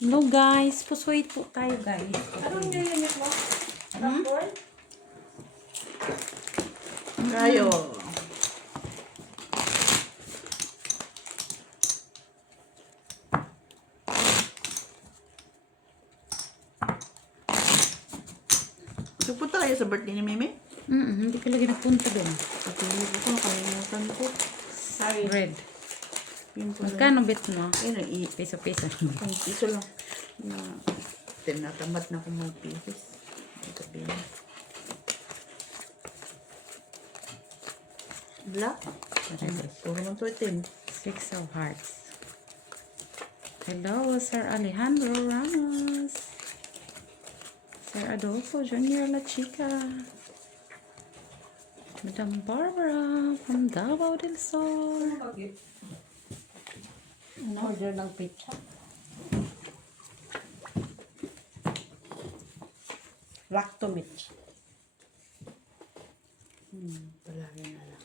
Hello guys, pusuit po tayo guys. Anong nililip mo? Popcorn? Tayo. Nagpunta kayo sa birthday ni Meme? Hindi ko lagi nagpunta doon. Patuloy ko, nakalimutan ko. Sorry. Red. Yun pala. Magkano bet mo? Ayun, Piso-piso. ang piso lang. Na, tinatamad na akong magpipis. Ang sabihin. Black? Puro man to itim. Six of Hearts. Hello, Sir Alejandro Ramos. Sir Adolfo Jr. La Chica. Madam Barbara from Davao del Sur. Order ng pizza. Lactomich. Palagi na lang.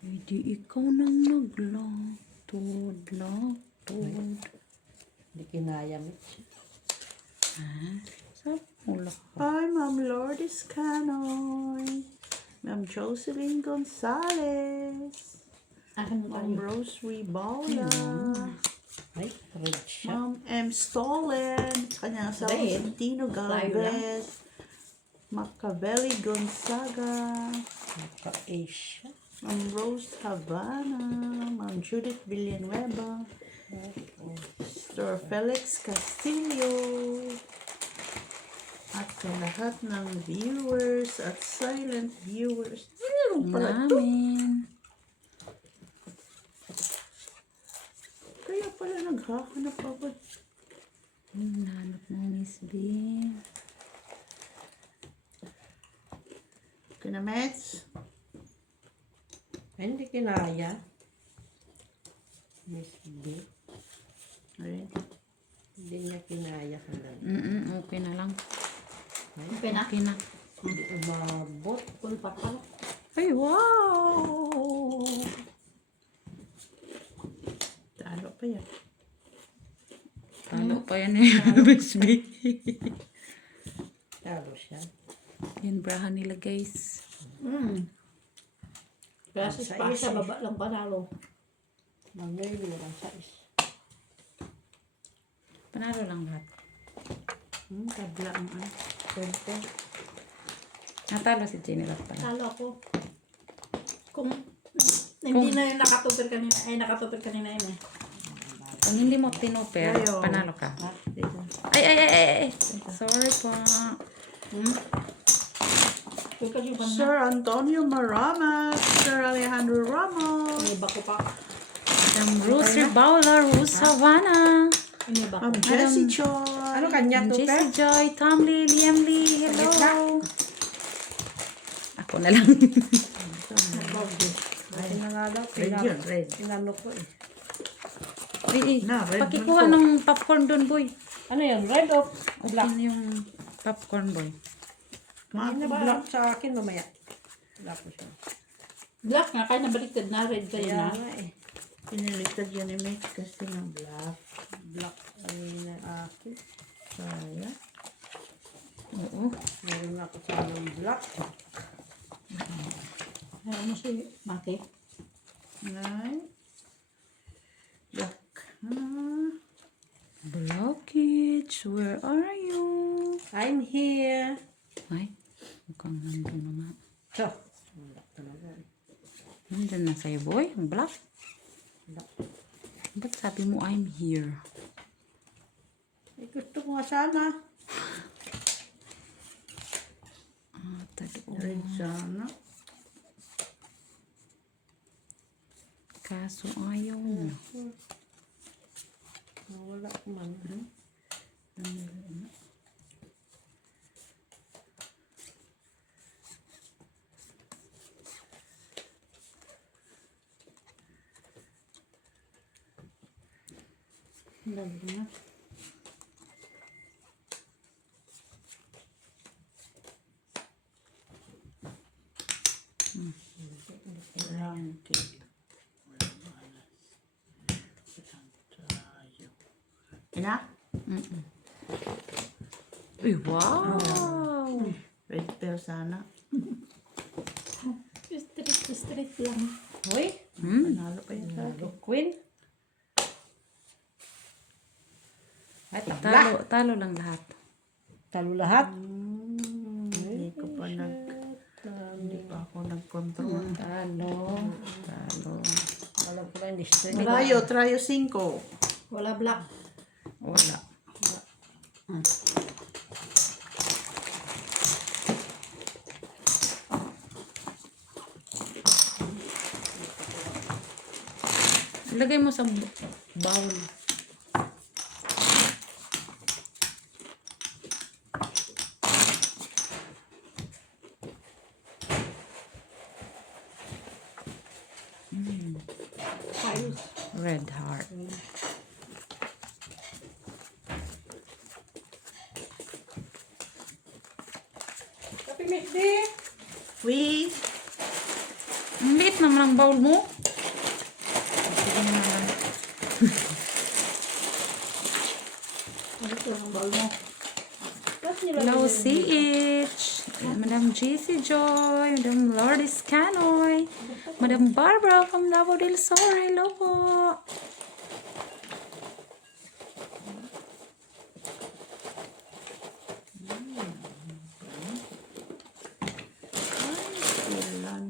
Hindi ikaw nang naglatod. Hindi kinaya, Mitch. Sa ulak ko. Hi, Ma'am Lourdes Canoy. Ma'am Jocelyn Gonzalez. Akin mo Ma'am Rosary Baula. Ay, red siya. Ma'am M. Stolen. Kanyang asawa Red. si Tino Galvez. Machiavelli Gonzaga. Naka-Asia. Ma'am Rose Havana. Ma'am Judith Villanueva. Sir Felix Castillo. At sa lahat ng viewers at silent viewers. Meron pala ito. Namin. Kaya pala naghahanap ako. Nanap mo, Miss B. Kinamets. Ay, hindi kinaya. Miss B. Ayun. Hindi niya kinaya ka lang. Okay na lang. Ay, Okay na. hindi umabot. Kulpa pala. Ay, wow! Talo pa yan. Ano pa yan eh, Miss B? Talo siya. Yan, brahan nila guys. Kasi pa sa baba lang panalo. Mangay, walang sais. Panalo lang lahat. Tabla ang ano. Siyempre. Natalo si Jenny Rock pala. Talo ako. Kung hindi na yung nakatupir kanina. Ay, nakatupir kanina yun eh. Kung hindi mo tinuper, Ayo. panalo ka. Dito. Ay. Sorry po. Sir Antonio Maramas. Sir Alejandro Ramos. Iniba ko pa. Madam Ruth Bowler, Ruth Havana. Iniba ko. Ma'am Jessie Choi. Ano kanya to, Jessie Joy, Tom Lee, Liam Lee, hello. Ako na lang. Ay, na nga daw. Red yun, red. Pinano ko eh. Na, red Pakikuha man to. ng popcorn doon, boy. Ano yan? Red or Okay black? na yung popcorn, boy. Ano ba? Black sa akin mamaya. Black ko siya. Black nga, kaya nabaliktad na red kayo Kaya na. nga eh. Piniliktad yan ni Mitch kasi ng black. Black ay na akin. Kaya. Oo. Meron ako sa ng black. Ano mo si Maki? Ngay. Black. Blockage, where are you? I'm here. Ay, mukhang nandun na nga. So, black talaga. Nandun na sa'yo, boy. Ang black. Black. Ba't sabi mo, I'm here? Eh, gusto ko nga sana. Tado. Red sana. Kaso ayaw na. Wala ko man. Dami na. Ranking. Ina? Uy, wow! Red pear sana. Straight lang. Uy, Panalo pa yan sa akin. Queen. Ay, Talo lang lahat. Talo lahat. Hindi pa ako nag-control. Talo. Alam ko lang, hindi straight. Trayo 5. Wala black. Wala. Ilagay mo sa bowl. Ayos. Red heart. Kapi Mikdi. Uy! Ang liit naman ang bowl mo. Sige naman. Ano ito ang bawal mo? Tapos nilagay Hello, mo CH. Madam JC Joy. Madam Lourdes Canoy. Madam Barbara from Davao del Sur. Hello po. Ilan?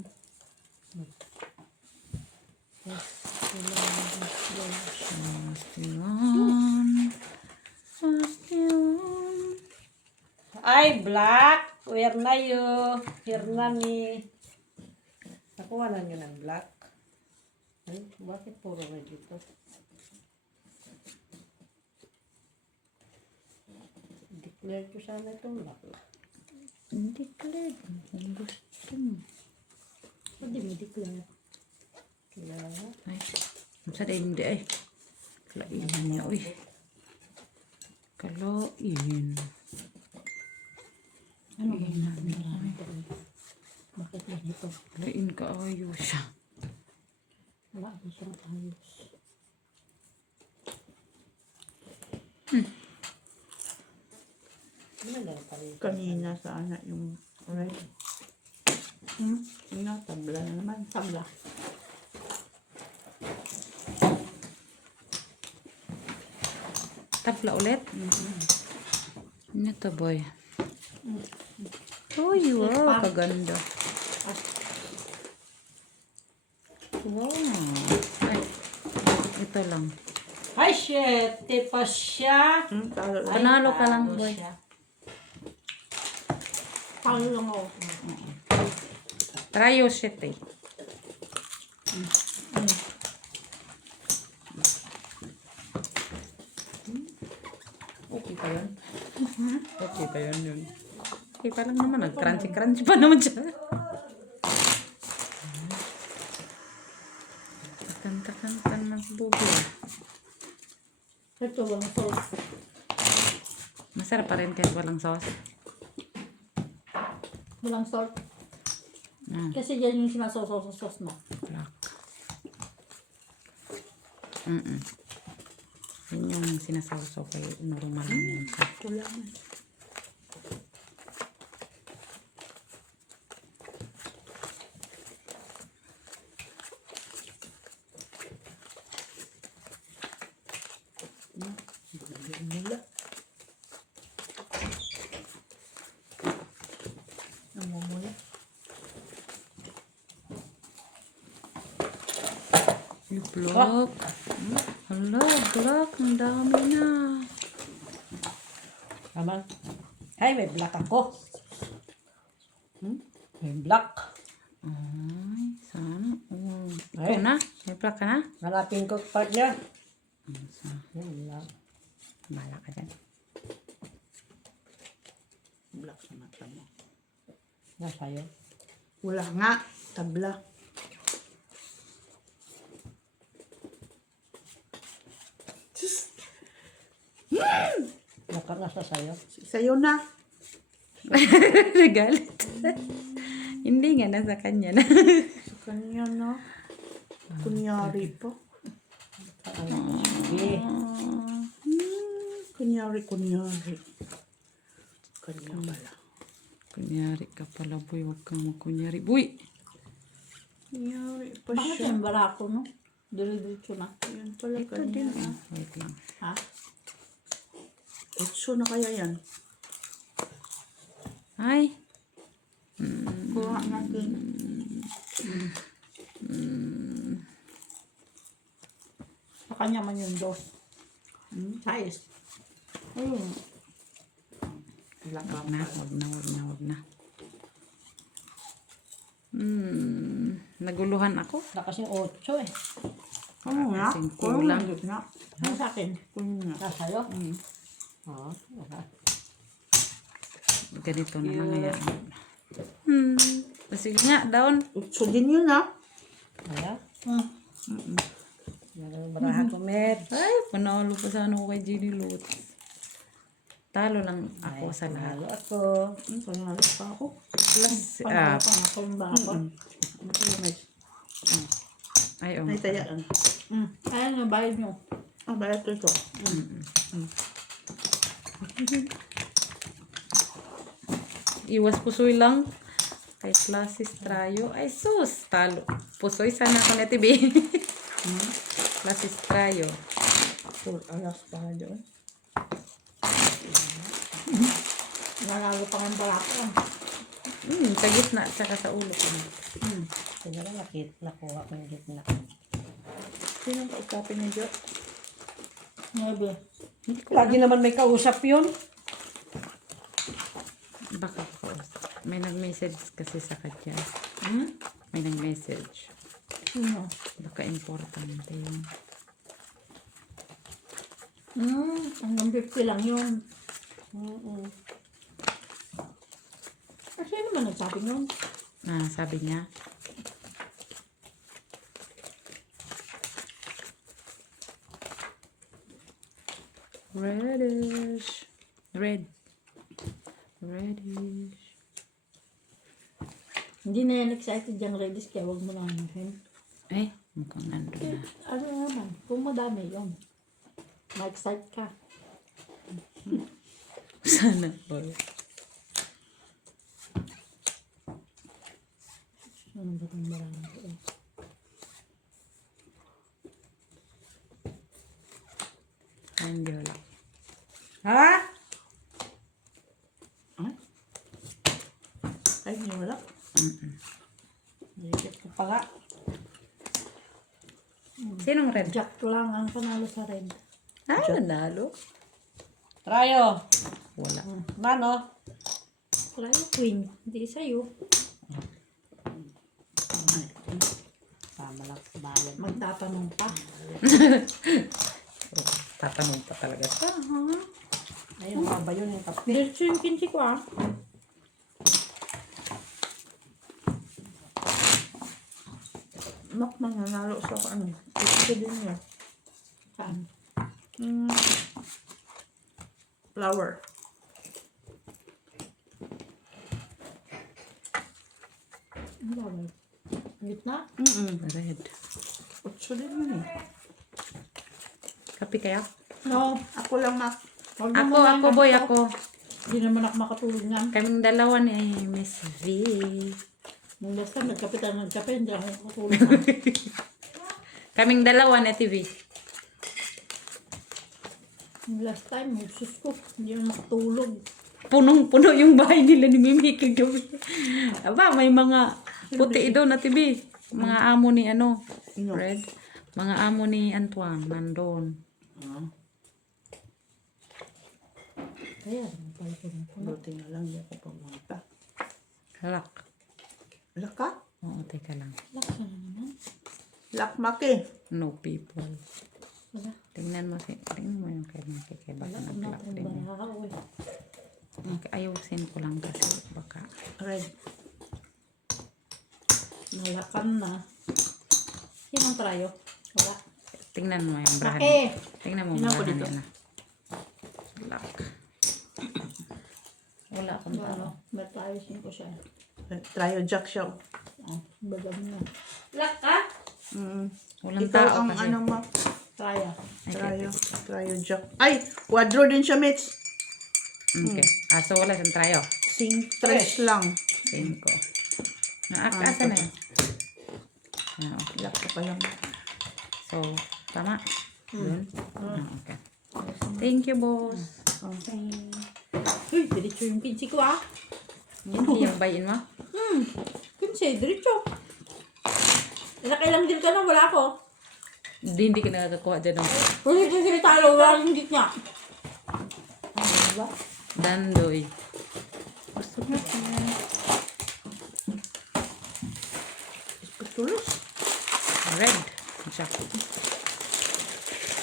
Ay, black. Where na you? Here na ni. Nakuha na nyo ng black. Ay, bakit puro red dito? Declare ko sana itong black. Hindi clear. Kung gusto mo. Hindi mo declare. Kaya, Ay, masa din hindi ay. Kalain niya, uy. Kalain. Ano ba? Bakit ba dito? Kalain ka ayo siya. Wala ba siyang ayos? ano lang pa rin? Kanina sana yung red. Tingnan, tabla na naman. Tabla. Tapla ulit. Ano to, boy? Oh, wow. Kaganda. Wow. Ay, ito lang. Ay, shit! Di pa siya. Talo lang. Panalo ka lang, Talo boy. siya. Talo lang ako. Trayo shit eh. Okay pa yun. Okay pa yun. Okay pa lang naman. Nag-crunchy pa naman siya. Kanta-kanta ng bubo. Ito walang sauce. Masarap pa rin kahit walang sauce. Walang salt. Mm. Kasi yan yung sinasaw-saw sa sauce mo. Black. Yun yung sinasawsaw kay normal lang yan. Ito lang. Mula. Namumula. Yung block. Hala, block. Ang dami na. Tama. Ay, may black ako. May black. Ay, sana. Ay. Ikaw na? May block ka na? Hanapin ko partner. Yan lang. Bala ka dyan. Black sa mata mo. Nasa'yo. Wala nga. Tabla. Nasa sa'yo. Sa'yo na. Nagalit. Hindi nga, nasa kanya na. Sa kanya na. Kunyari po. Sige. Kunyari. Kanya pala. Kunyari ka pala, boy. Huwag kang magkunyari. Boy! Kunyari pa Bakit siya. yung barako, no? Diretso na. Yan pala Ito din. kanya. Ah, wait lang. Ha? 8 na kaya yan. Ay! Kuha natin. Sa kanya man yung dos. Size. Ayun. Laka Wag na, wag na, wag na, wag na. Naguluhan ako. Na kasi 8 eh. Ano nga? Kasing Kulang. kulang. Na. Ano sa akin? Kulang. Nasa'yo? Oo. Ganito na lang ngayon. Sige nga, down. 8 din yun ah. Kaya? Hmm. Baraha ko, met. Ay, panalo pa sana ako kay Jenny Lot. Talo lang ako sa lahat. Halo ako. Panalo pa ako. Plus, Panalo pa nga kung barako. ay, Ay, tayaan. Ayan yung bayad nyo. Ah, bayad ko ito. Iwas pusoy lang. Kay klasis trayo. Ay, sus. Talo. Pusoy sana ako na tibi. Klasis trayo. Alas pa nga doon. Nanalo pa ng barako. Sa gitna, tsaka sa ulo ko. Siguro nakuha ko yung gitna. Sino ang kausapin niya dyan? 9. Lagi naman may kausap yun. Baka ko. May nag-message kasi sa kanya. Hmm? May nag-message. Sino? Baka importante yun. Hanggang 50 lang yun. Kasi ano man nagsabi nun? Ah, sabi niya. Reddish. Red. Reddish. Hindi na yan excited yung ladies kaya huwag mo na anuhin. Eh, mukhang nandun na. Ano naman, kung madami yun. Ma-excite ka. Sana all. Ano ba itong marami ko eh? Ay, hindi wala. Ha? Ay, hindi wala. Nilipit ko pa nga. Sinong red? Jack lang ang panalo sa red. Ah, nanalo. Trayo. Wala. Mano? Wala yung queen. Hindi sa'yo. Tama lang sa bayan. Magtatanong pa. Tatanong pa talaga siya. Ayun, ba yun yung kape? Diretso yung kinsi ko ah. Mak, mananalo sa ano. 8 din yun. Saan? Flower. Ang bawal. Gitna? Red. 8 din yun eh. Kapi kaya? No. Ako lang, Mak. Huwag mo Ako, muna boy, yan. ako. Hindi naman ako makatulog nga. Kaming dalawa ni Miss V. Nung last time, nagkape tayo nagkape. Hindi ako makatulog nga. Kaming dalawa ni TV. Nung last time, sus ko. Hindi ako makatulog. Punong-puno yung bahay nila ni Mimi kagabi. Aba, may mga puti doon na TV. Mga amo ni ano, Red. Mga amo ni Antoine, nandun. Kaya, ano pala ko na. Buti na lang, hindi ako pumunta. Lock. Laka? Oo, teka lang. Laksa na naman. Lakmak eh. No people. Wala. Tingnan mo yung kay Maki. Kaya baka Wala nag-lock akong din yun. baraha eh. Ayusin ko lang kasi baka. Red. Nalakan na. Sinong trayo? Wala. Tingnan mo yung brahan. Maki! Tingnan mo yung Tingnan ko brahan dito. nila. Lock. Wala akong Ano? Ba't ayusin ko siya? Trio Jack siya. Oh, bagam na. Lock ka? Mm. Walang Ikaw tao ang kasi. ano, Mak. Try. Tryo jack. Ay, quadro din siya, Mitch. Okay. So wala siyang tryo. Sing tres lang. 5. Asa na yun? Okay. Lock ko pa lang. So, tama? Yun? Okay. Thank you, boss. Uy, diretso yung pinsi ko ah. Hindi yung bayin mo? Pinsi, diretso. Nakailang din ka na, wala ako. Hindi ka nakakakuha dyan ng Uy, kasi talo, wala rin gitna. Diba? dandoy. Gusto mo yan. Tulos. Red. Jack.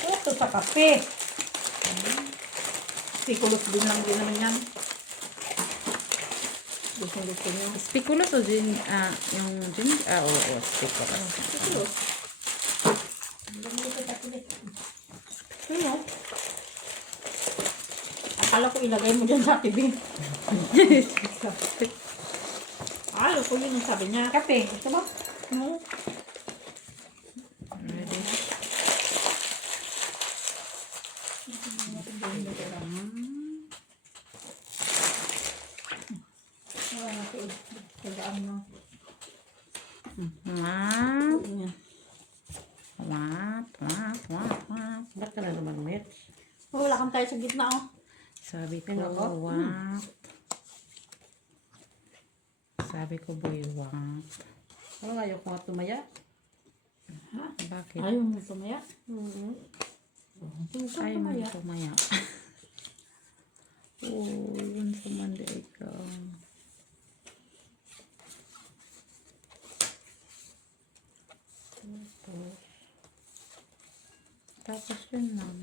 Ito sa kape. Pikulot din lang din naman yan. Gusto niyo. Speculoos o gin? Yung gin? Oo, speculoos. Pikulot. Ano? Akala ko ilagay mo dyan sa TV. Akala ko yun ang sabi niya. Kape. Gusto mo? No. Ready? Wap. Wap. Wap. Wap. Wap. Ba't ka na naman, Mitch? Wala kang tayo sa gitna oh. Sabi ko, Ano ako? wap. Sabi ko, boy, wap. Ano ayaw ko nga tumaya? Bakit? Ayaw mo tumaya. Ayaw mo tumaya. Oh, yun sa Monday ka. Tapos yun lang.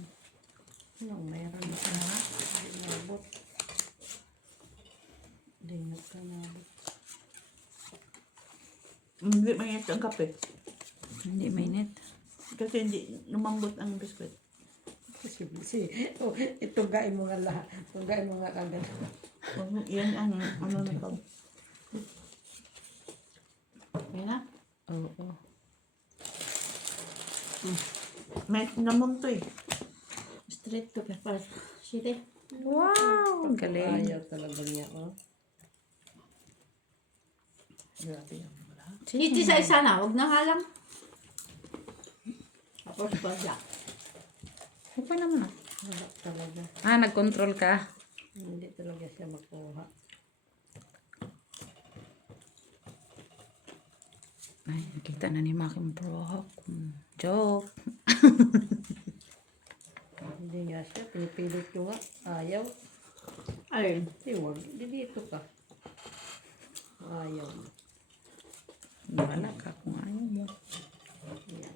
Ano, mayroon na ka na? Hindi nabot. Hindi na ka nabot. Hindi mainit ang kape. Hindi mainit. Kasi hindi lumambot ang biskwit. Kasi, oh, itugain mo nga lahat. Itugain mo nga kagad. Yan ang ano na to. Okay na? Oo. May namon to eh. Straight to pepper. Shite. Wow! Ang galing. Ayaw talaga niya, oh. Grabe yan. Iti sa isa na. Huwag na nga lang. Tapos pa dyan. Okay naman ah. Wala talaga. Nag-control ka. Hindi talaga siya makuha. Ay, nakita na ni Makim bro. Joke. Hindi nga siya. Pinipilit ko nga. Ayaw. Ayun. Huwag. Hindi dito ka. Ayaw. Wala ka kung ayaw mo.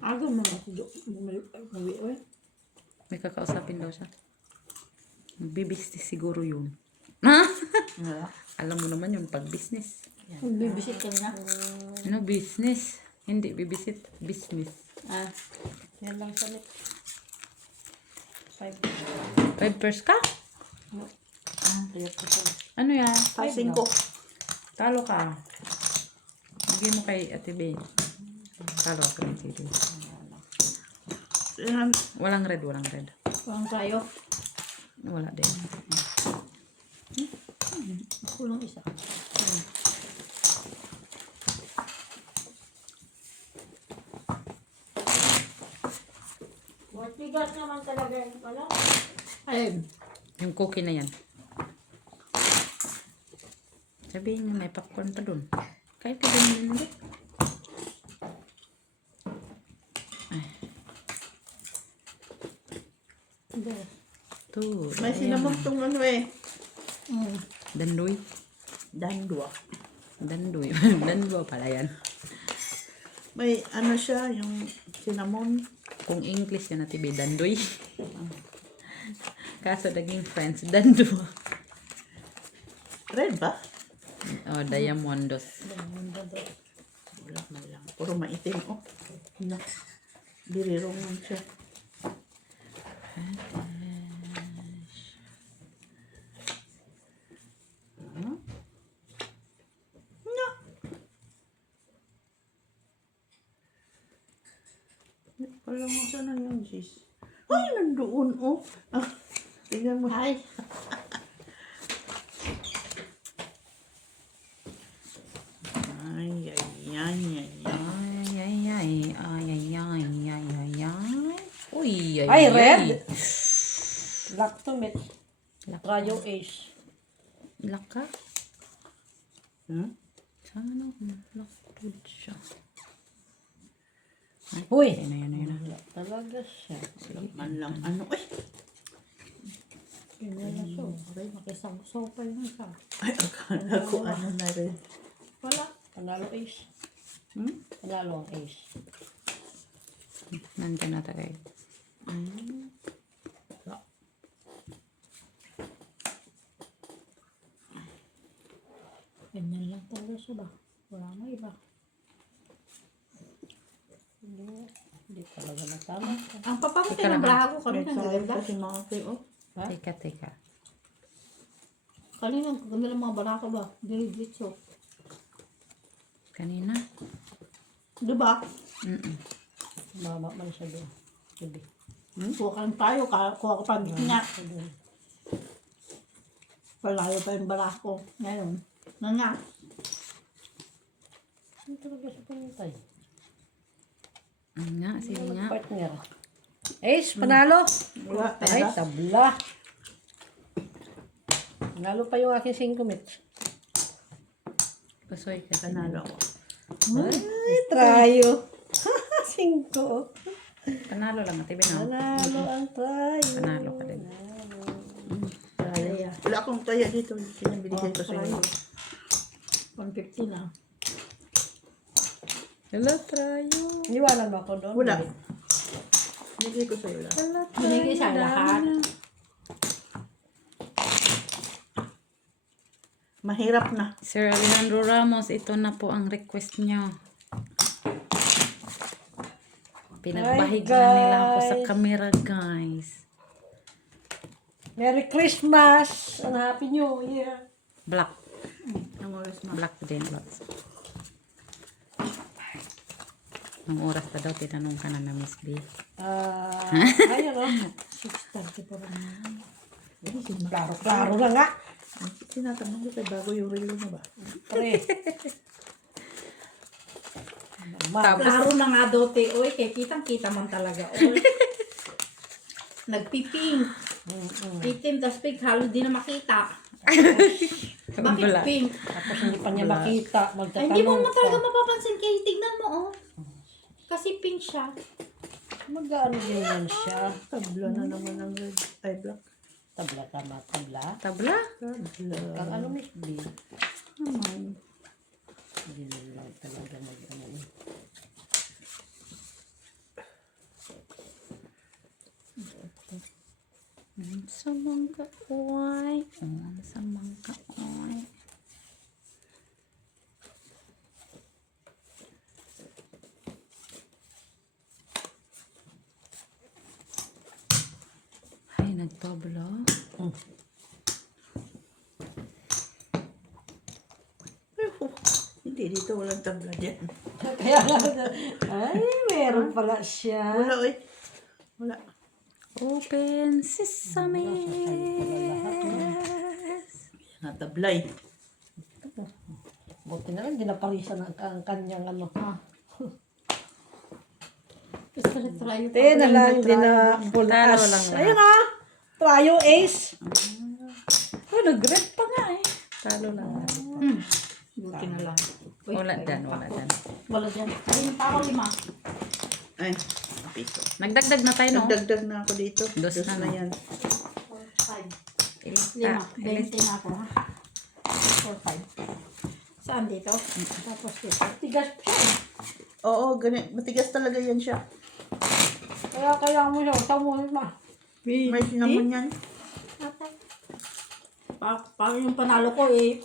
Agaw mo na si Jo. Bumili. May kakausapin daw siya. Bibistis siguro yun. Ha? Wala. Alam mo naman yun pag business. Magbibisit ka na. Ano business? Hindi bibisit. Business. Ah. Yan lang sa net. 5 pairs ka? Tiyak ko siya. Ano yan? Passing ko. Talo ka. Bigay mo kay Ate Bay. Talo ka kay Ate Bay. Yan. Walang red, walang red. Parang tayo. Wala din. Kulong isa. Matigas naman talaga yung pala. Ayun. Yung cookie na yan. Sabihin niya may popcorn pa dun. Kahit ka din hindi. Two. May sinamot tong ano eh. Dandoy. Dandwa. Dandoy. Dandoy pala yan. May ano siya, yung cinnamon. Kung English yan natin, dandoy. Kaso naging French, dandoy. Red ba? Oh, diamondos. Wala man lang. Puro maitim. Oh. No. Birirong lang siya. No. Wala mo sana yung cheese. Nandoon, oh. Ah, tingnan mo. Ay, Ay, ay, ay, ay, ay. Ay, ay, ay, ay, ay, ay, ay, ay. Uy, ay, Ay, ay. red. Black to meet. Black. Trio ace. Black ka? Hmm? Sana black food siya. Uy! Ayun na, yun na, yun na. Wala talaga siya. Man lang, ano, ay. yun na siya. Aray, makisangsaw pa yun sa. Ay, akala ko ano na rin. Wala. Panalo ace. Hmm? Panalo ang ace. Nandiyan na tayo. Ganyan lang talaga siya ba? Wala mo iba. Hindi talaga natama. Ang papamuti Teka lang, ng braha ko May kanina. sawag Ganda. kasi mga kayo, oh. Ha? Teka, teka. Kanina, ganda ng mga braha ko ba? Diretso. Kanina? Diba? Mm-mm. Mama man siya doon. Gabi. Kuha kan tayo. Kuha ko pag niya. Doon. Palayo pa yung braha ko. Ngayon. Nga. Hindi talaga siya pumintay. Nga, sige nga. Partner. Ace, panalo. Wala, Ay, tabla. tabla. Panalo pa yung aking 5 minutes. Pasoy ka. Panalo ko. Ay, trayo. 5. Panalo lang, ate Bino. Panalo ang trayo. Panalo ka din. Kaya. Wala akong taya dito. Sinabigay ko sa iyo. 150 na. Hello, Trayo. Iniwanan mo ako doon. Wala. Gabi. Binigay ko sa iyo lang. Hello, Binigay sa lahat. Mahirap na. Sir Alejandro Ramos, ito na po ang request niyo. Pinagbahig Hi, na nila ako sa guys. camera, guys. Merry Christmas and Happy New Year. Black. Ang oras na. Black din, lots. Nung oras pa daw, tinanong ka na na Miss B. Ayun o. 630 pa rin. Klaro-klaro na nga. Tinatanong ko tayo bago yung relo na ba? Pre. Klaro na nga dote. Oy, kaya kitang-kita man talaga. Oy. Nagpipink. Itim, tas pink. Halos di na makita. Bakit Black. pink? Tapos hindi pa niya makita. Ay, hindi mo Magtatanong naman talaga pa. mapapansin kayo. Tignan mo, oh. Kasi pink siya. Mag-ano din yan siya. Tabla na naman ang red. Ay, black. Tabla, tama, tabla. Tabla? Tabla. Kang ano, Miss B? Naman. Hindi na lang talaga mag-ano. Sa mga oy. Sa mga oy. Ay, nagtabla. Hindi, dito walang tabla dyan. Kaya ay, meron pala siya. Wala, oy. Wala. Open sesame. Natablay. Buti na lang, dinaparisan ang kanyang ano. Gusto na tayo. Te na lang, hindi na Talo pulas. lang na. Ayun na. Trayo ace. Oh, nag-red pa nga eh. Talo lang. Buti na lang. Uy, Wala dyan, wala dyan. Wala dyan. Ayun pa ako 5. Ay, piso. Nagdagdag na tayo, no? Nagdagdag na ako dito. Dos na, no? yan. 5. Ilista. 20 na ako, ha? 4, 5. Saan dito? Tapos dito. Tigas siya. Oo, ganit. Matigas talaga yan siya. Kaya mo siya. Tamo ma. May naman yan. Paano yung panalo ko eh?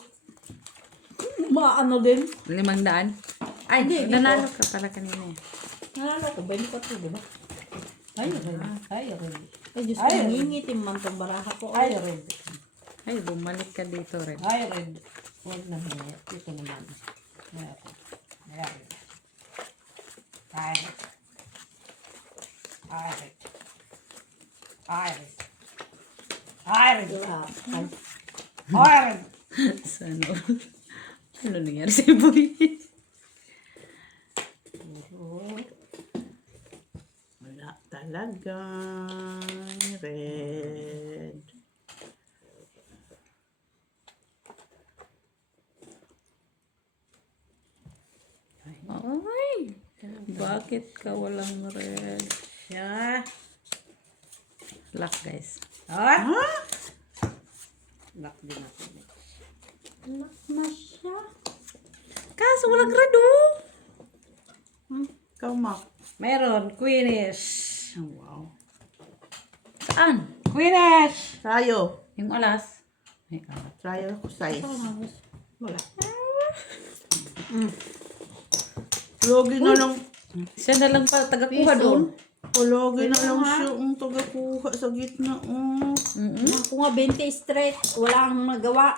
Maano din? 500? Ay, Hindi, nanalo ka pala kanina eh. Nanalo ko, 24, di ba? Ay, red. Ay, red. Ay, Diyos ko, Ay, nangingitim man tong baraha ko. Ay, red. Ay, bumalik ka dito rin. Ay, red. Huwag na hingi. Ito naman. Ayan. Ayan. Ay, red. Ay, red. Iris. Iris. Black. Ay, Iris. Sana all. Ano nangyari sa boy? Wala talagang red. Ay, bakit ka walang red? Siya. Luck, guys. Ah? Ha? Black din ako. black na siya. Kaso walang red, oh. Ikaw, Mac. Meron. Queenish. Oh, wow. Saan? Queenish. Tayo. Yung alas. Ay, Trial ko size. Wala. Logi na lang. siya na lang pa taga-kuha Piso. doon. Logi na lang ha? siya ang tagakuha sa gitna. Oh. Ako nga 20 straight. Wala kang magawa.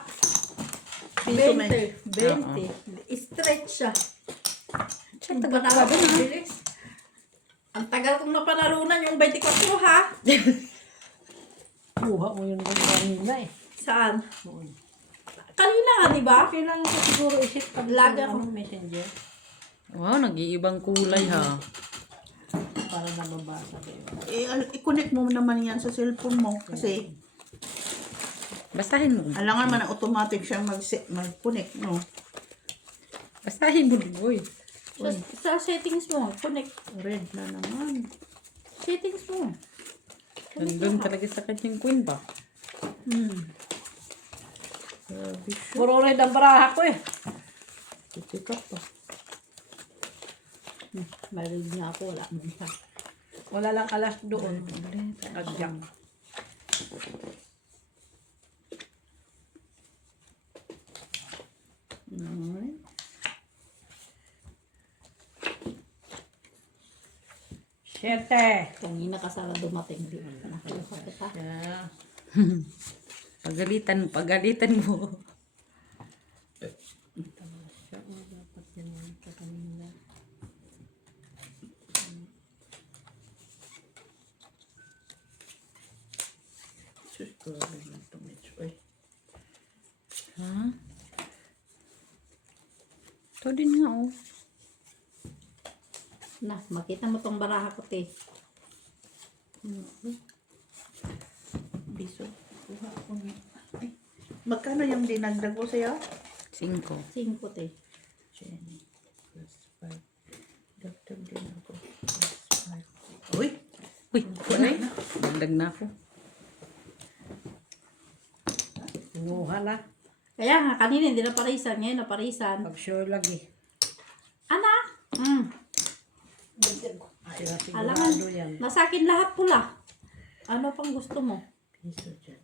Piso, 20. 20. Straight siya. Siya Ang taga-kuha panalo doon, ko, ha? bilis. Ang tagal kong napanalunan yung 24 ha. Kuha mo yun kung kanina eh. Saan? Kanina nga, di ba? Kailangan ko siguro isip pag Laga ko. messenger Wow, nag-iibang kulay, ha? para nababasa ko yun. I-connect mo naman yan sa cellphone mo. Kasi, Basahin mo. alangan man na automatic siyang mag-connect, no? Basahin mo, boy. Sa settings mo, connect. Red na naman. Settings mo. Nandun talaga sa kanyang queen ba? Grabe siya. Puro red ang baraha ko eh. Titikap pa. Marinig niya ako, wala. Wala lang alas doon. Kadyang. Alright. Siyete. Kanina ka sana dumating. Di ba? Nakalimutan kita. Yeah. Pagalitan mo. Sus, grabe na ito, Mitch. Uy. Ha? Ito din nga, oh. Na, makita mo tong baraha ko, te. Biso. Kuha ko niya. Ay. Magkano yung dinagdag ko sa'yo? 5. 5, te. Jenny. Plus 5. Dagdag din ako. Plus 5. Uy! Uy, wala na. Nagdag na ako. Kinuha na. Kaya nga, kanina hindi na parisan. Ngayon na parisan. Pag sure lagi. Anak! Alangan, Sinasigurado yan. nasa akin lahat pula. Ano pang gusto mo? Piso dyan.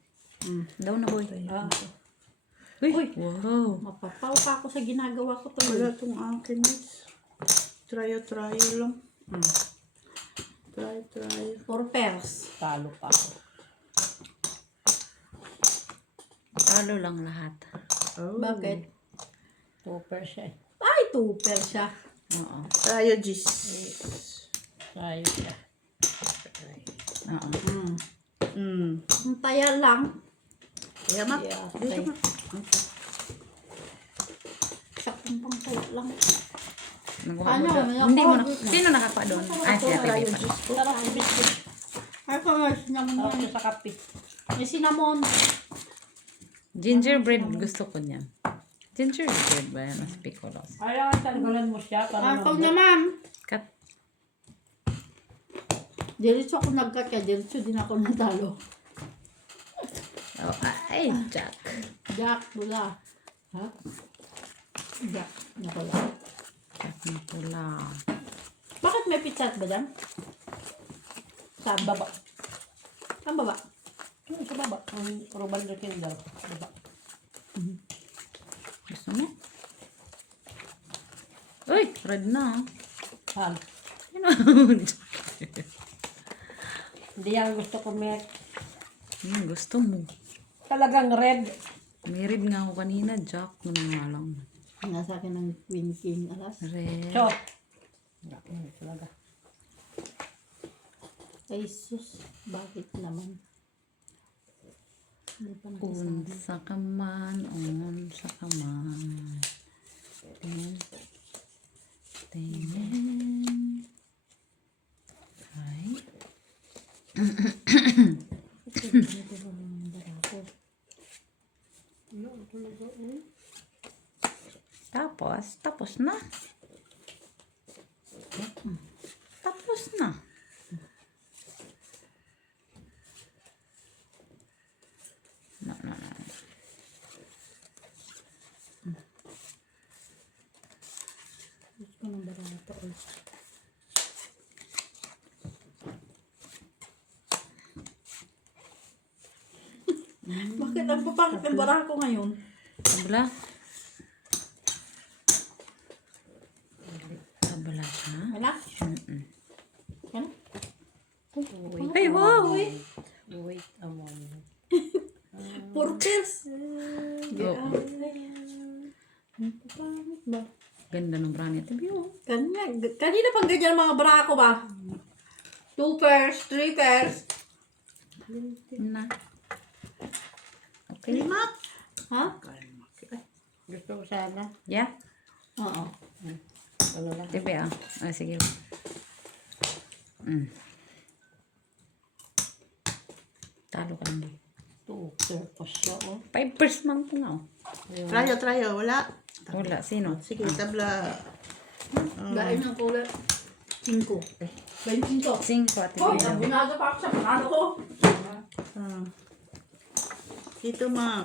Daw na, boy. Ah, Uy, wow. Mapapaw pa ako sa ginagawa ko to. Wala itong akin, Mitch. Try lang. Try. 4 pairs. talo pa ako. Talo lang lahat. Oh. Bakit? 2% siya eh. Ay, 2 pairs siya. Oo. Tayo, Gis. Sayo siya. Oo. Ang taya lang. Kaya, Mac. Yeah, Dito, okay. Mac. Saktong pang taya lang. Nakuha Ano, mo doon. nakuha Hindi mo na. mo na. Sino nakakuha doon? Ah, si Ate Bea pala. Sarap ang biscuit. Ay, pa nga, cinnamon Sarap yan. siya sa kape. May cinnamon. Gingerbread gusto ko niyan. Gingerbread ba yan? Mas picolos. Ayaw, tanggalan mo siya para Ang pag naman. Kat. Diretso ako nagkat kaya diretso din ako natalo. Oh, ay, Jack. Jack, wala. Ha? Jack, nakala. Jack na pula. Bakit may pitsat ba dyan? Saan? Baba. Saan baba? Yung sa baba. Ang Roban de Kinder. Baba. Gusto mo? Uy, red na. Hal. Sino? Hindi yan gusto ko may Gusto mo. talagang red. May red nga ako kanina, Jack. Ano nga lang. Nasa akin ng Queen King alas. Red. So. Talaga. Ay, sus. Bakit naman? Hindi pa nakisabi. Unsa ka man, unsa ka man. Tingin. Tingin. Ay. Tapos na. Tapos na. No. Gusto ko ng barato. Bakit ang papakit ng barako ngayon? Abla. Abla ka? Wala? Ano? Ay, wow! Wait a moment. Puro pills. Oh, Ang papangit ba? ganda ng brand ito. Kanina pang ganyan ang mga barako ba? 2 pairs, 3 pairs. Na. Okay. Ha? Gusto ko sana. Yeah? Oo. Ano lang. TV ah. Ah, sige. Talo ka lang. 2 purpose siya, oh. 5 man po nga oh. Trayo. Wala. Wala. Sino? Sige, tabla. Gain ng kulay. 5. 25. 5 ate. Hoy, Bea. ang binaga pa ako sa panalo ko. Ah. Dito, ma.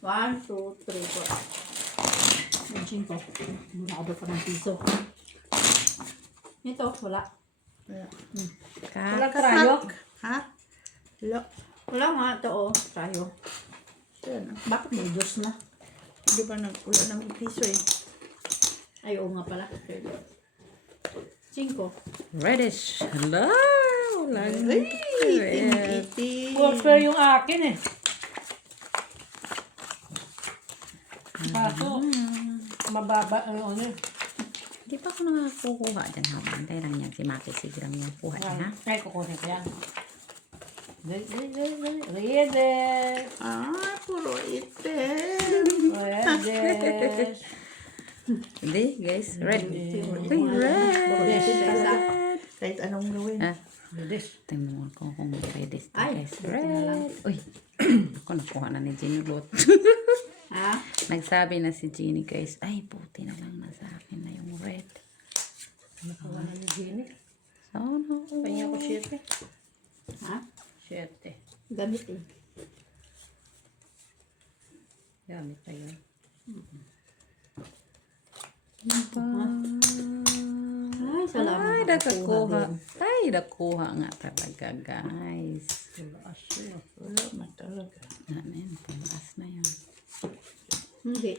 1, 2, 3, 4. 25. Bunado pa ng piso. Ito, wala. Wala Kat. karayo. Ha? Wala. Wala nga, ito oh. Tayo. Yan. Bakit may Diyos na? Di ba wala ng piso eh. Ay, oo nga pala. 5. Reddish. Hello. Ay, iting-iting. Quarter yung akin eh. Kaso, mababa ano eh. Di pa ako nakakukuha dyan ha. Bantay lang yan. Si Maki sigrang yung kuha niya ha. Ay, kukunin ko yan. Ready. Ah, puro itim. Ready. Hindi guys. Red. Uy, Yes. red. Kahit anong gawin. Ah. Ready. Tingnan mo kung reddish to Ay, guys. buti na lang. Red. Uy. Ako nakuha na ni Jenny Lot. Ha? Nagsabi na si Jenny guys. Ay, puti na lang na sa akin na yung red. Nakuha na ni Jenny. Sana. Pahinga ko 7. Ha? 7. Gamit eh. Gamit na yun. Ay, salamat. Ay, nakakuha. din. Ay, nakuha nga talaga guys. Tumaas yun. Wala man talaga. Ano yun, pumaas na yun. Hindi.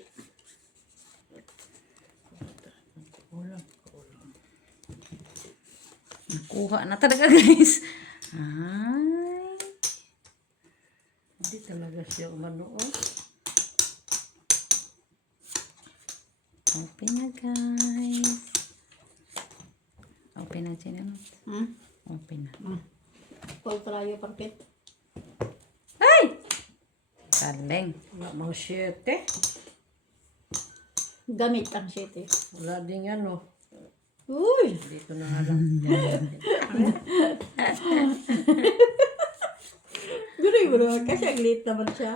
Kulang. Nakuha na talaga guys. Ay. Hindi talaga siya umano. Open na guys. Open na Jenny Lot. Open na. Paul Trayo Parket. Ay! Galing. Wala mga 7. Gamit ang 7. Wala din yan, oh. Uy! Dito na nga lang. Biro, kasi ang late naman siya.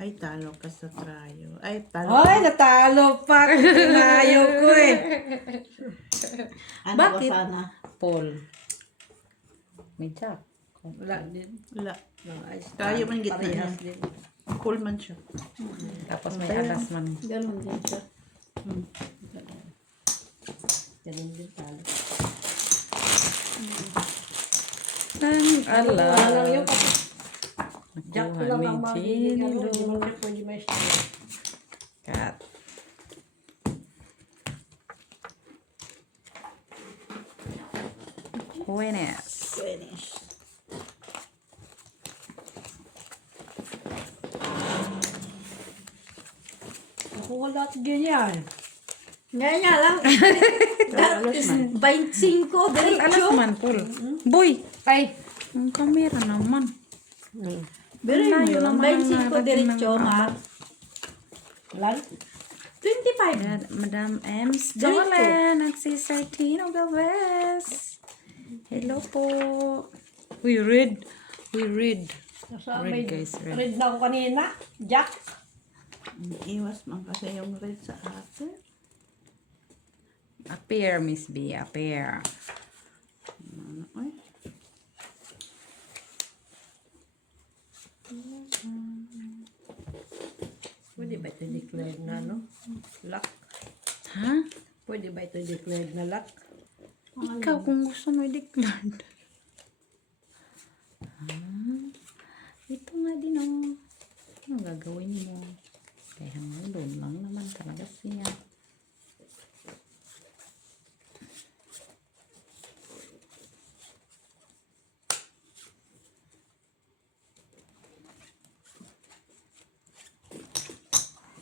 Ay, talo ka sa trayo. Ay, talo Ay, natalo pa. Tinayaw ko eh. Ano Bakit? ba sana? Paul. May jack. Wala din. Wala. Mga ice. Tayo man gitna Parehas niya. din. Cool man siya. Tapos may alas man. Ganun din siya. Ganun din talo. Ang ala. Wala lang yung Jack ko Nakuha lang ni ang Jenny magiging ano. Hindi mo Lot. siya pwede may stay. Kat. Buenas. Finish. wala ganyan. Ngayon nga lang. That is 25 Alas diretso. man, Paul. Boy, ay, ang kamera naman. Pero Layo yun, naman ang 25 narating diretso, ng ma. Lan? 25. Yan, Madam M. Diretso. Stolen at si Sir Tino Galvez. Hello po. We read. Nasa Red, may guys, red. red na ako kanina. Jack. Iwas man kasi yung red sa atin. Appear, Miss B. Appear. Ay, Pwede ba ito declared na, no? Luck. Ha? Pwede ba ito declared na luck? Ikaw, kung gusto mo i-declared. Ito nga din, oh. Ano gagawin mo? Kaya nga, doon lang naman talaga siya.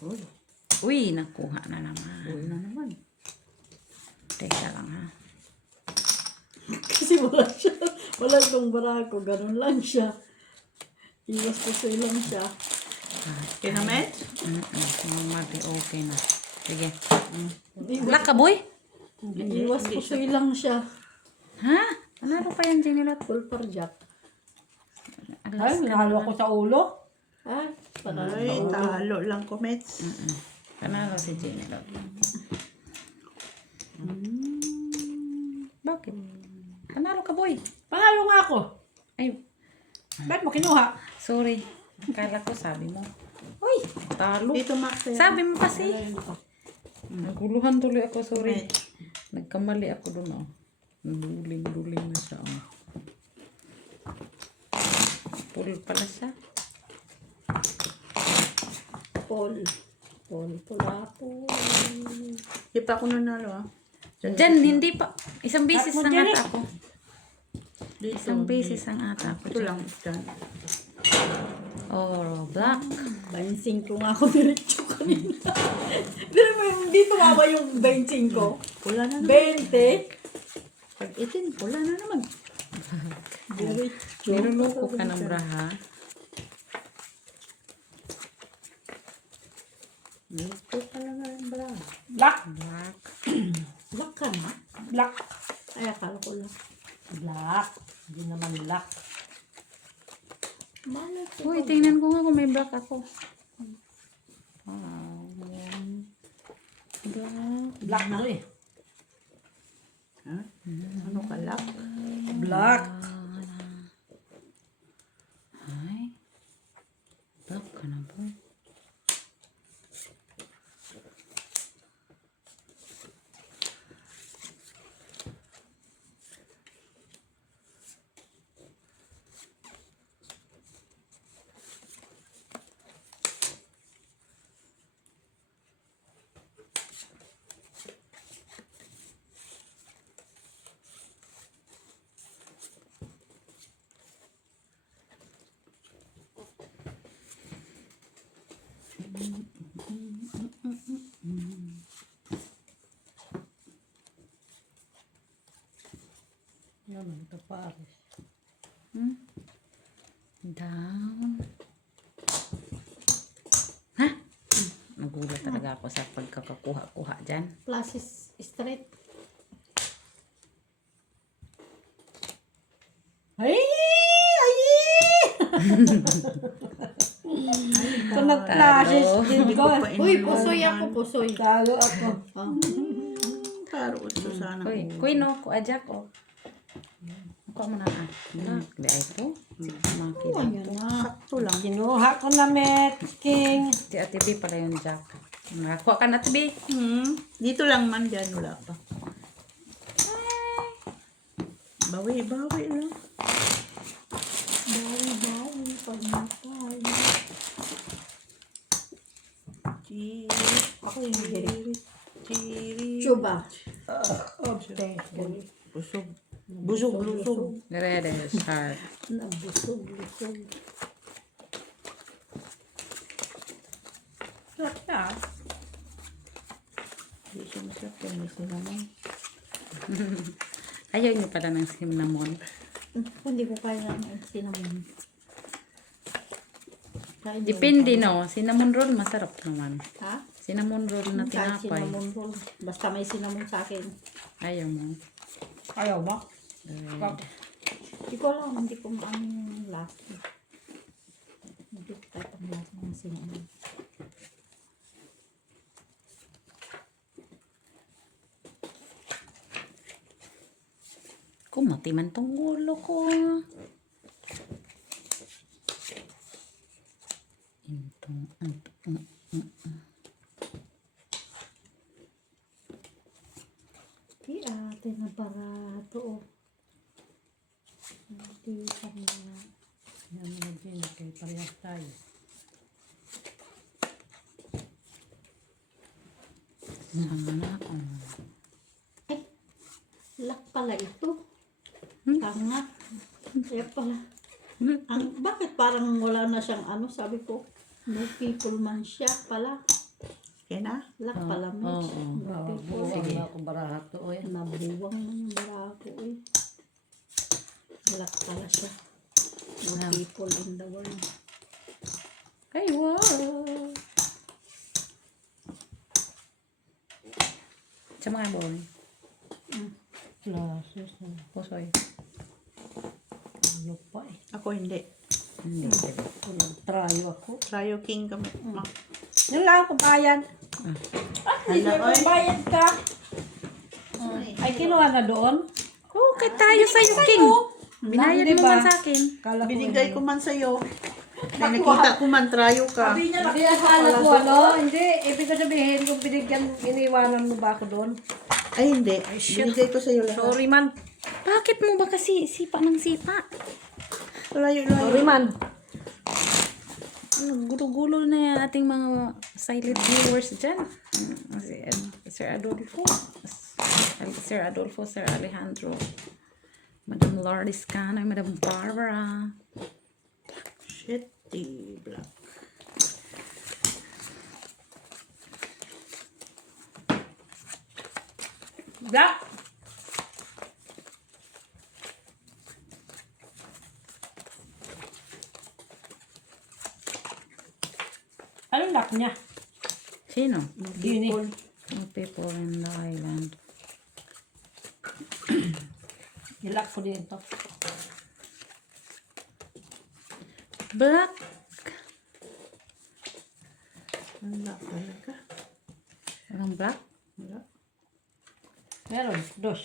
uy, Uy, nakuha na naman. uy na naman. Teka lang, ha. Kasi wala siya. Wala itong barako. Ganun lang siya. Iwas ko sa ilang siya. Kinamet? Mati, okay na. Sige. Iwas, Black ka, boy? iwas ko sa ilang siya. Ha? Ano pa yan, Jenilot? Full par jack. Ay, nahalo ako sa ulo. Ay, panalo. Ay, talo lang komets. Panalo si Jenilot. Bakit? Panalo ka, boy. Panalo nga ako. Ay, Ba't mo kinuha? sorry. Akala ko sabi mo. Uy, talo. Dito, Max. Sabi mo kasi. Naguluhan tuloy ako, sorry. Komets. Nagkamali ako doon, oh. Duling na siya, oh. Pull pala siya. Paul. Paul, pula po. Di pa ako nanalo, ah. Diyan, hindi pa. Isang beses At mo lang dyan, ata ako. Dito. Isang beses lang ata ako. Ito lang. Dyan. Oh, black. Bainsing ko nga ako diretso kanina. Pero hindi tumama yung 25 ko. Pula na naman. 20. Pag itin, pula na naman. Diretso. Niluluko ka ng braha. Dito talaga yung bra. Black. Black. Black ka na? Black. Ay, akala ko lang. Black. Hindi naman black. Malay ko. Uy, tingnan ko nga kung may black ako. Wow. Black. Black na eh. Ha? Ano ka lang? Black. Ay. Black ka na ba? Ano naman ito pares. Down. Ha? Nagulat talaga ako sa pagkakakuha-kuha dyan. Plus is straight. Ay! Ay! Ito nag-flashes din ko. Uy, pusoy ako, pusoy. Talo ako. Ah. Paro gusto sana. Uy, kuy no, kuadyak ko. Ako mo na ah. Black. Di ay po. Sige, makita. Ayan na. Sakto lang. Kinuha ko na met, King. Si Ate B pala yung jack. Nakakuha ka na, Ate B. Dito lang man dyan. Wala pa. Bawi lang. Bawi, pag matay. Ako yung direct. Chuba. Busog. Busog. Red is sharp. Nabusog. Sarap na. Hindi siya masarap kaya may cinnamon. Ayaw niyo pala ng cinnamon. Hindi ko kaya ng cinnamon. Kain mo Depende yung no. Cinnamon roll masarap naman. Ha? Cinnamon roll na Kahit tinapay. cinnamon roll. Basta may cinnamon sa akin. Ayaw mo. Ayaw mo? Hindi ko alam. Hindi ko maano yung lasa. Hindi ko kahit ang lasa ng cinnamon. Kumati man tong ulo ko. Di ate na barato. Hindi pa na. Yan mo din, kay parehas tayo. Sana. Lak pala ito. Tanga. Kaya pala. Bakit parang wala na siyang ano, sabi ko. No people man siya pala. Kaya na? Lak pala mo. Oo. No people. Sige. Ako barato, oy. Nabuwang na yung barako eh. Lak pala siya. No people in the world. Ay, wow. Sa mga boy. Classes na. Pusoy. Ano pa eh. Ako hindi. Hindi. Nag-tryo ako. Tryo king kami. Yan lang, kumbayan. Hala, oy. Bayad ka. Ay, kinuha na doon. Okay tayo sa'yo, King. Binayad Hindi mo ba? man sa akin. Kala ko Binigay ko man sa'yo. Ay, nakita ko man, tryo ka. Sabi niya Hindi, akala ko ano. Hindi, ibig ko sabihin, kung binigyan, iniwanan mo ba ako doon? Ay, hindi. Binigay ko sa'yo lahat. Sorry man. Bakit mo ba kasi sipa ng sipa? Layo. Sorry man. Ano, gulo-gulo na yung ating mga silent viewers dyan. Sir Adolfo. Sir Adolfo, Sir Alejandro. Madam Lourdes Cano, Madam Barbara. Shitty black. Black. Anong lock niya? Sino? Gini. Yung people in the island. Nilock ko din to. Black. Wala talaga. Walang black? Wala. Meron, dos.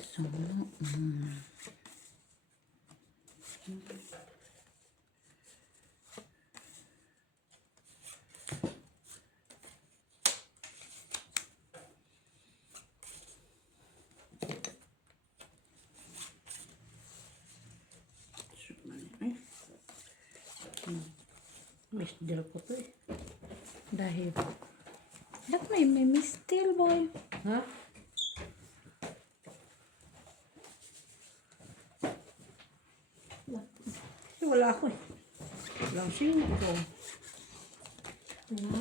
So, Ay, Miss Del ko to eh. dahil. Ba't may mistil, boy? Ha? Eh, wala ako eh. Walang sino ko. Wala.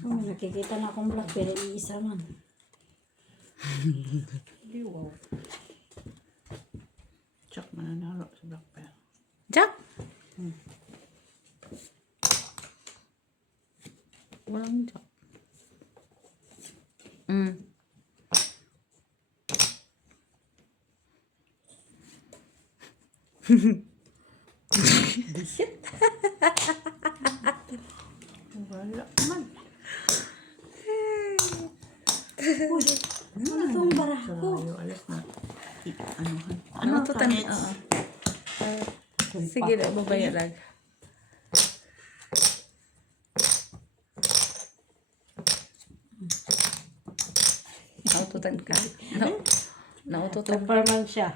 Oh, nakikita na akong black pero iisa man. Hindi, wow. Chuck mananalo sa black pearl. Jack? Walang Jack. Wala man. Uy, ano itong barako? Tryo, alas na. Anuhan. Ano to tan? Kanets? Oo. Sige na, babaya lang. Naututan ka. Naututan ka. Superman siya.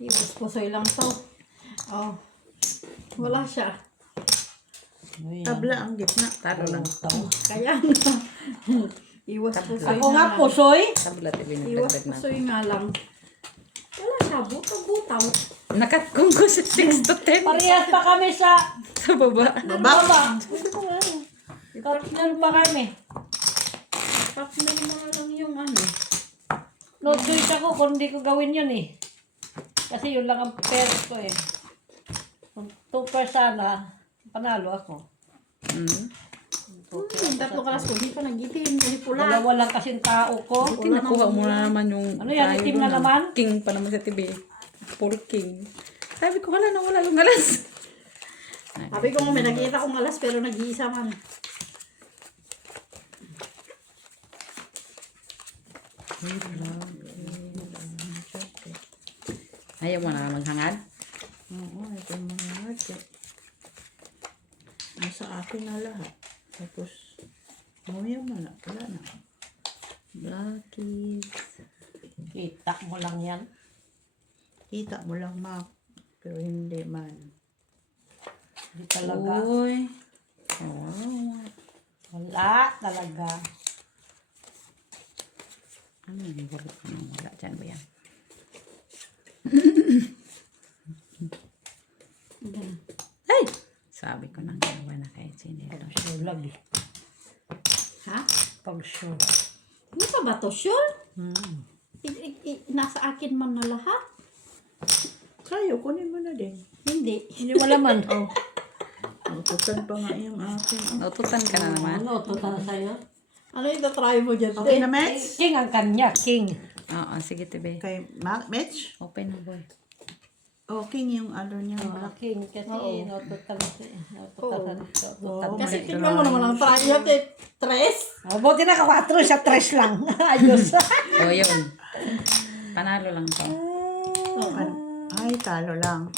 Iwas pusoy lang to. Oh. Wala siya. Ayan. Tabla ang gitna. Taro lang. Kaya nga. Iwas pusoy Ako na nga, lang. pusoy. Tabla, TV Iwas nagdagdag na. pusoy nga lang. Wala siya. butaw-butaw. Nakat-kong ko sa 6 to 10 Parehas pa kami sa sa baba. baba. Partner pa kami. Partner mo na lang yung ano. No choice ako kung hindi ko gawin yun eh. Kasi yun lang ang pera ko eh. Kung 2 sana, panalo ako. Yung tatlo kalas ko, di pa nagitim, hindi pula. Dalawa lang kasing tao ko. Kinukuha mo na naman yung Ano yan, tayo itim na doon, naman? King pa naman sa TV. Full king. Sabi ko, wala, nawala yung galas. Sabi ko nga, may nakita kong alas pero nag-iisa man. Ayaw mo na maghangad? Oo, ito yung mga hati. Nasa akin na lahat. Tapos, mamaya mo na. Wala na. Blackies. Kita mo lang yan. Kita mo lang, Mac. Pero hindi man. Hindi talaga. Uy. Oh. Wala talaga. Ano yung bulot mo? Wala dyan ba yan? Ay! Sabi ko nang gawa na kay Chinelo. Pag-show lang eh. Ha? Pag-show. Hindi pa ba to sure? Hmm. Nasa akin man na lahat? Sa'yo, kunin mo na din. Hindi. Hindi mo laman. Oh. Ututan pa nga yung akin. Naututan ka na naman. Ano, ito na sa'yo? Ano yung try mo dyan? Okay na, Mets? King ang kanya, king. Oo, sige tibe. Kay Mitch? Open na boy. Okay yung ano niya. Oh, king, kasi notutan siya. Notutan siya. Oo, Kasi may tingnan mo naman ang try yun. Tres. Oh, buti na ka 4 siya, 3 lang. Ayos. O yun. Panalo lang to. Ay, talo lang.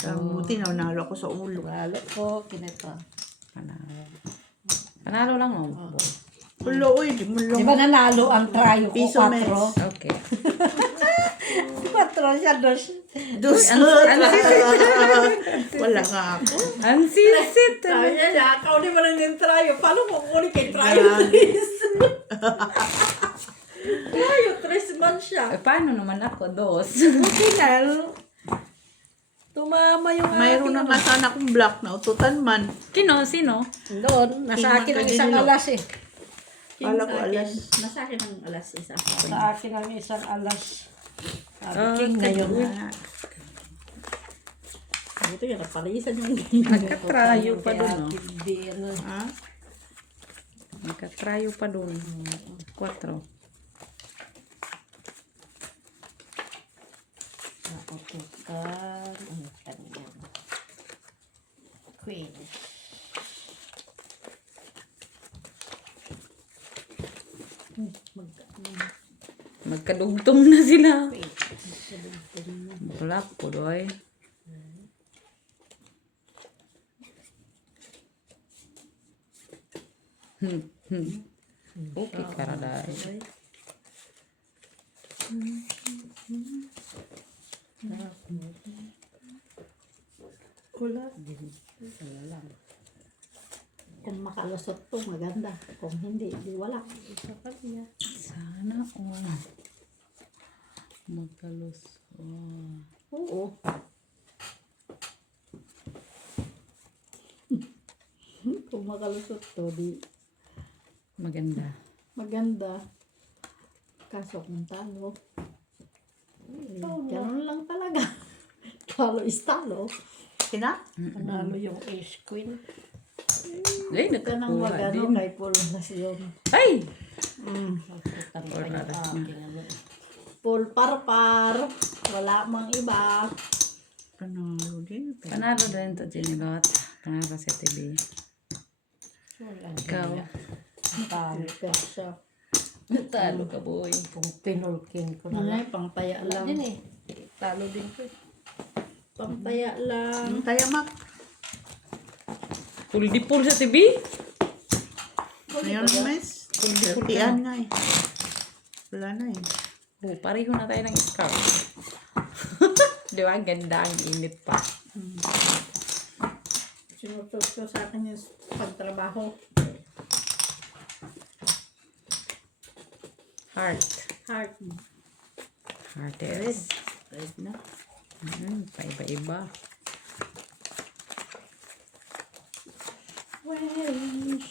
Talo. Buti na nalo ko sa ulo. Lalo ko, kinito. Panalo. Panalo lang oh. Ulo, uy, di mo Di lang. ba nanalo ang trayo ko, Piso, 4? Mets. Okay. 4 siya, 2. Wala nga ako. Ang sisit. Sabi niya, ikaw di ba nang yung try? Paano ko kunin kay try Yan. tres? Try tres man siya. Eh, paano naman ako? 2. Final. Tumama yung Mayroon na nga sana akong black na ututan man. Sino? Doon, nasa akin ang isang King alas eh. Kala ko alas. Nasa akin ang alas isa. Sa akin ang isang alas. Sabi, king ngayon. Buti ka napalisan yung Nagkatrayo pa dun, no? Hindi, ano. Ha? Nagkatrayo pa dun. 4. Nakutukan. Ano kanya? Queen. Magkadugtong na sila. Wala po, doy. Okay, karaday. Wala. Kung makalusot to, maganda. Kung hindi, di wala. Sana all. Magkalus. Oo. Kung makalusot to, di Maganda. maganda. Kaso kung talo, ganun lang talaga. Talo is talo. Sina? Panalo yung ace queen. Ay, Ito nang nakakuha magano din. kay Paul Nasion. Ay! Nakutukan pa yung aking ano. Paul Parpar. Wala mang iba. Panalo din. Panalo din to, Ginilot. Panalo sa TV. Wala. Ikaw. Talo. Siya. Talo ka, boy. Kung pinulkin ko na lang. Ay, pangpaya Wala lang. din eh. Talo din ko eh. Pangpaya lang. Ang tayo, Mac. Full di full sa TV? Ngayon, Mets. Pertian nga eh. Wala na eh. Oh, pareho na tayo ng scarf. Di ba? Ganda ang init pa. Sinutot ko sa akin yung pagtrabaho. Heart. Heart. Heart is. Red na. Paiba-iba. Orange.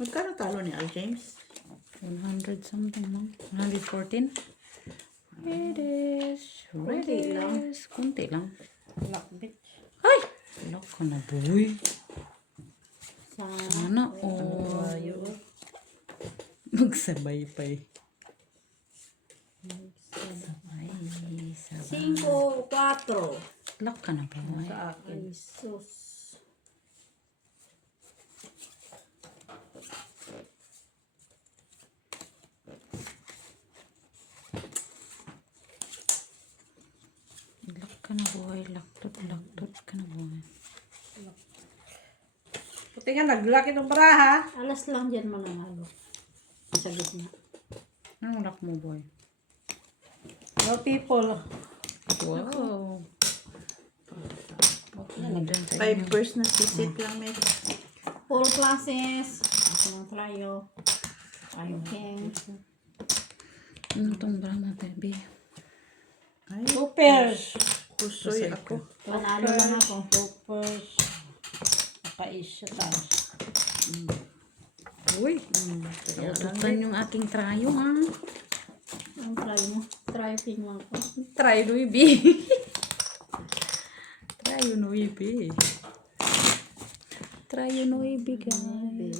Magkano talo ni Al James? 100 something, no? 114? It is. Kunti lang. Kunti lang. Black bitch. Ay! Lock ka na, boy. Sana. Sana, oh. Ayo. Magsabay pa eh. Sabay. 5, 4. Lock ka na, boy. Sa akin. Ay, sus. Lock ka na, boy. Laktot ka na, boy. Puti nga, nag-lock itong baraha. Alas lang dyan mananalo. Sa gitna. Anong lock mo, boy? No people. Wow. Ano dyan sa 5 burst na sisit lang, may. All classes. Ito ng trio. Trio king. Ano tong bra mo, baby? Ay, Two pairs. kusoy ako. Panalo lang ako. Two pairs. Naka-is siya tayo. Uy. Tututan yung aking trayo, ha? Ang trio mo. Trio king mo ako. Try Louis B. Try Louis B. Try Louis B, guys.